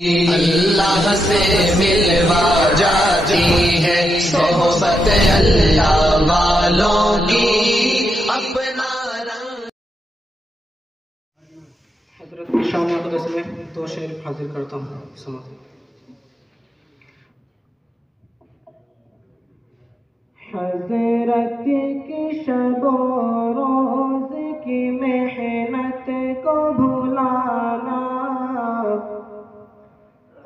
اللہ سے ملوا جاتی ہے صحبت اللہ والوں کی اپنا رنگ۔ حضرت کی شان اقدس میں دو شعر حاضر کرتا ہوں، سمجھ۔ حضرت کی شب و روز کی محنت کو بھلانا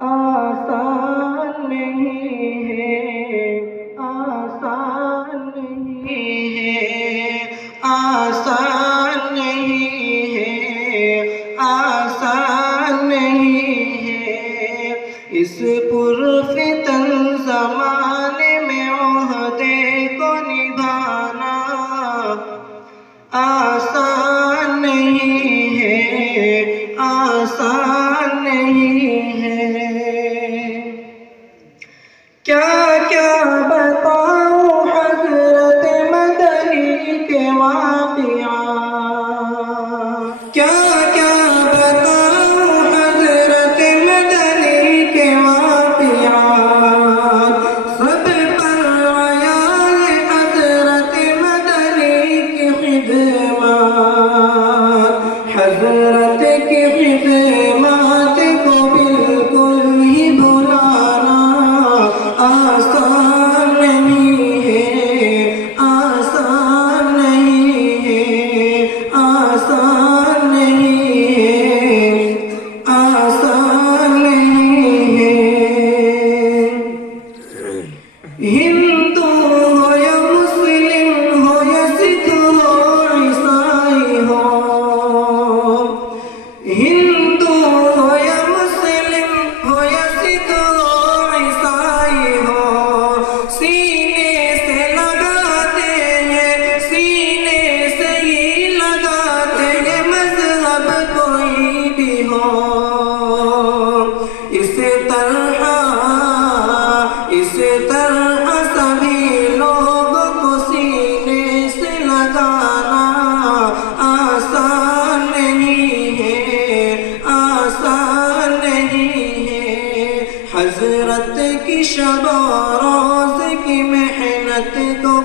آسان نہیں ہے، آسان نہیں ہے، آسان نہیں ہے، آسان نہیں ہے۔ اس پرفتن زمانے میں عہدے کو نبھانا آسان نہیں ہے، آسان نہیں ہے۔ کیا کیا بتاؤں حضرت مدنی کے واقعات، کیا کیا بتاؤں حضرت مدنی کے واقعات، سب پر عیال حضرت مدنی کی خدمات، حضرت کی خدمات کو بالکل ہی بھلانا آسان نہیں ہے، آسان نہیں ہے، آسان نہیں ہے، آسان نہیں ہے۔ ہندو ہو یا مسلم ہو یا سکھ ہو عیسائی ہو، ہندو ہو یا مسلم ہو یا سکھ ہو عیسائی ہو، سینے سے لگاتے ہیں، سینے سے ہی لگاتے ہیں مذہب کوئی بھی ہو۔ اس طرح سبھی لوگوں کو سینے سے لگانا آسان نہیں ہے، آسان نہیں ہے۔ حضرت کی شب و روز کی محنت کو